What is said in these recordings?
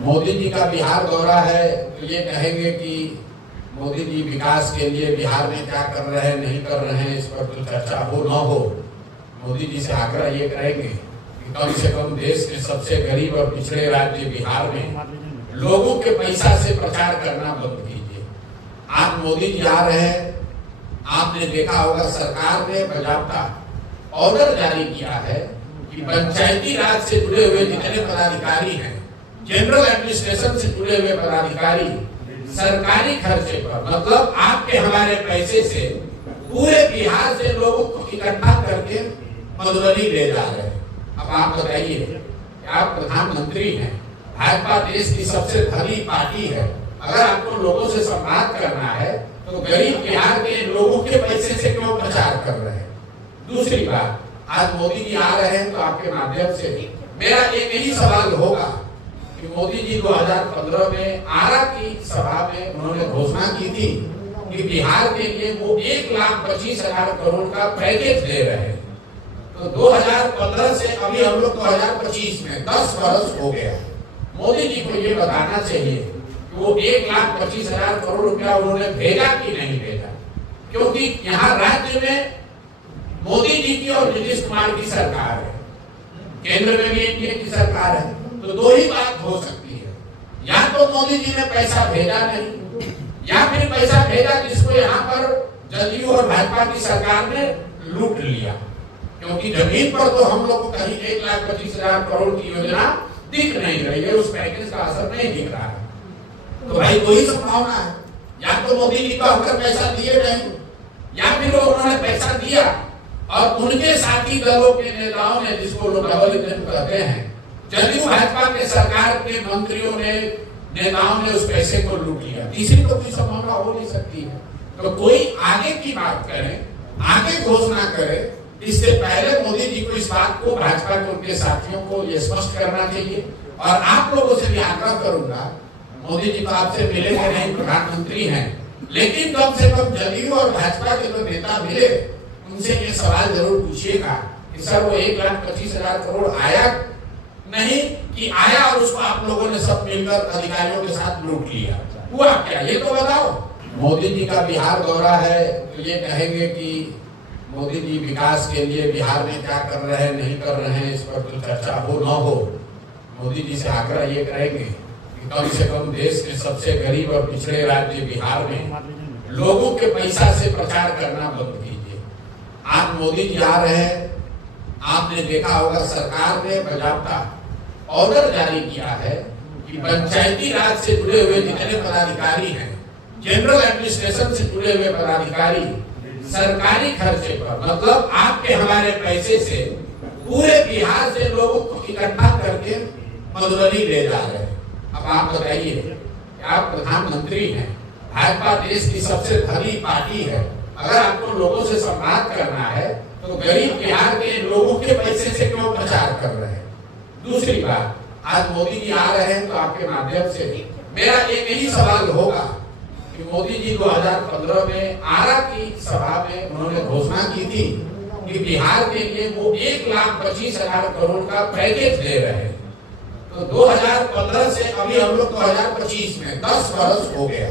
मोदी जी का बिहार दौरा है तो ये कहेंगे कि मोदी जी विकास के लिए बिहार में क्या कर रहे हैं नहीं कर रहे हैं इस पर तो चर्चा हो न हो। मोदी जी से आग्रह ये करेंगे कि कम से कम देश के सबसे गरीब और पिछड़े राज्य बिहार में लोगों के पैसा से प्रचार करना बंद कीजिए। आज मोदी जी आ रहे हैं, आपने देखा होगा सरकार ने बाकायदा ऑर्डर जारी किया है कि पंचायती राज से जुड़े हुए जितने पदाधिकारी हैं, जनरल एडमिनिस्ट्रेशन से जुड़े हुए पदाधिकारी सरकारी खर्चे पर, मतलब आपके हमारे पैसे से पूरे बिहार से लोगों को इकट्ठा करके मधुबनी ले जा रहे हैं। अब आप बताइए, आप प्रधानमंत्री हैं, भाजपा देश की सबसे धनी पार्टी है, अगर आपको लोगों से संवाद करना है तो गरीब बिहार के लोगों के पैसे से क्यों प्रचार कर रहे हैं? दूसरी बात, आज मोदी जी आ रहे हैं तो आपके माध्यम से मेरा एक ही सवाल होगा कि मोदी जी 2015 में आरा की सभा में उन्होंने घोषणा की थी कि बिहार के लिए वो 1,25,000 करोड़ का पैकेज दे रहे हैं। तो 2015 से अभी हम लोग 2025 में 10 वर्ष हो गया। मोदी जी को ये बताना चाहिए कि वो 1,25,000 करोड़ रुपया उन्होंने भेजा कि नहीं भेजा, क्योंकि यहाँ राज्य में मोदी जी की और नीतीश कुमार की सरकार है, केंद्र में भी एनडीए की सरकार है। तो दो ही बात हो सकती है, या तो मोदी जी ने पैसा भेजा नहीं, या फिर पैसा भेजा जिसको यहाँ पर जदयू और भाजपा की सरकार ने लूट लिया। क्योंकि जमीन पर तो हम लोग को कहीं 1,25,000 करोड़ की योजना दिख नहीं रही है, उस पैकेज का असर नहीं दिख रहा है। तो भाई वही संभावना है, या तो मोदी जी को होकर पैसा दिए नहीं, या फिर उन्होंने पैसा दिया और उनके साथी दलों के नेताओं ने, जिसको लोग डबल इंजन कहते हैं, जदयू भाजपा के सरकार के मंत्रियों ने, नेताओं ने उस पैसे को लूट लिया। तीसरी तो कोई संभावना हो नहीं सकती है। तो कोई आगे की बात करे, आगे घोषणा करे, इससे पहले मोदी जी को इस बात को, भाजपा के उनके साथियों को ये स्पष्ट करना चाहिए। और आप लोगों से भी आग्रह करूंगा, मोदी जी तो आपसे मिलेंगे नहीं, प्रधानमंत्री हैं, लेकिन कम से कम जदयू और भाजपा के जो नेता मिले उनसे ये सवाल जरूर पूछिएगा कि सर वो 1,25,000 करोड़ आया नहीं कि आया और उसको आप लोगों ने सब मिलकर अधिकारियों के साथ लूट लिया, हुआ क्या ये तो बताओ। मोदी जी का बिहार दौरा है तो ये कहेंगे कि मोदी जी विकास के लिए बिहार में क्या कर रहे हैं नहीं कर रहे हैं इस पर तो चर्चा हो न हो। मोदी जी से आग्रह ये करेंगे कि कम से कम देश के सबसे गरीब और पिछड़े राज्य बिहार में लोगों के पैसा से प्रचार करना बंद कीजिए। आज मोदी जी आ रहे हैं, आपने देखा होगा सरकार ने बाकायदा ऑर्डर जारी किया है कि पंचायती राज से जुड़े हुए जितने पदाधिकारी हैं, जनरल एडमिनिस्ट्रेशन से जुड़े हुए पदाधिकारी सरकारी खर्चे पर, मतलब आपके हमारे पैसे से पूरे बिहार से लोगों को इकट्ठा करके मधुबनी ले जा रहे हैं। अब आप बताइए, आप प्रधानमंत्री हैं, भाजपा देश की सबसे धनी पार्टी है, अगर आपको लोगों से संवाद करना है तो गरीब बिहार के लोगों के पैसे से क्यों प्रचार कर रहे हैं? दूसरी बात, आज मोदी जी आ रहे हैं तो आपके माध्यम से मेरा एक ही सवाल होगा कि मोदी जी 2015 में आरा की सभा में उन्होंने घोषणा की थी कि बिहार के लिए वो 1,25,000 करोड़ का पैकेज दे रहे हैं। तो 2015 से अभी हम लोग 2025 में 10 वर्ष हो गया।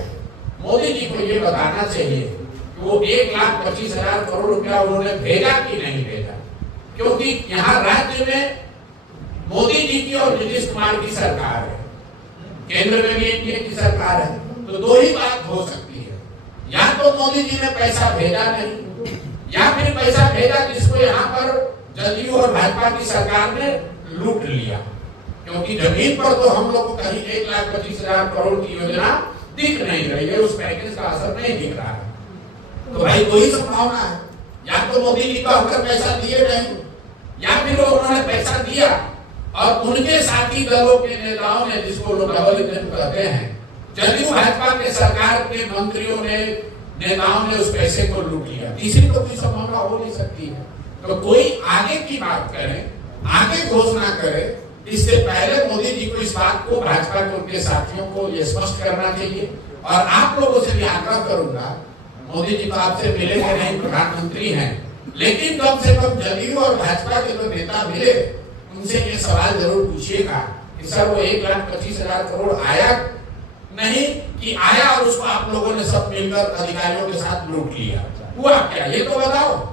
मोदी जी को ये बताना चाहिए कि वो 1,25,000 करोड़ रुपया उन्होंने भेजा कि नहीं भेजा, क्योंकि यहाँ राज्य में मोदी जी की और नीतीश कुमार की सरकार है, केंद्र में भी एनडीए की सरकार है। तो दो ही बात हो सकती है, या तो मोदी जी ने पैसा भेजा नहीं, या फिर पैसा भेजा जिसको यहाँ पर जदयू और भाजपा की सरकार ने लूट लिया। क्योंकि जमीन पर तो हम लोग को कहीं 1,25,000 करोड़ की योजना दिख नहीं रही है, उस पैकेज का असर नहीं दिख रहा है। तो भाई वही संभावना है, या तो मोदी जी को होकर पैसा दिए नहीं, या फिर उन्होंने पैसा दिया और उनके साथी दलों के नेताओं ने, जिसको लोग डबल इंजन कहते हैं, जदयू भाजपा के सरकार के मंत्रियों ने, नेताओं ने उस पैसे को लूट लिया। तीसरी तो कोई संभावना हो नहीं सकती है। तो कोई आगे की बात करे, आगे घोषणा करे, इससे पहले मोदी जी को इस बात को, भाजपा के उनके साथियों को ये स्पष्ट करना चाहिए। और आप लोगों से भी आग्रह करूंगा, मोदी जी तो आपसे मिलेंगे नहीं, प्रधानमंत्री हैं, लेकिन कम से कम जदयू और भाजपा के जो नेता मिले उनसे ये सवाल जरूर पूछिएगा कि सर वो 1,25,000 करोड़ आया नहीं कि आया और उसको आप लोगों ने सब मिलकर अधिकारियों के साथ लूट लिया? हुआ क्या ये तो बताओ।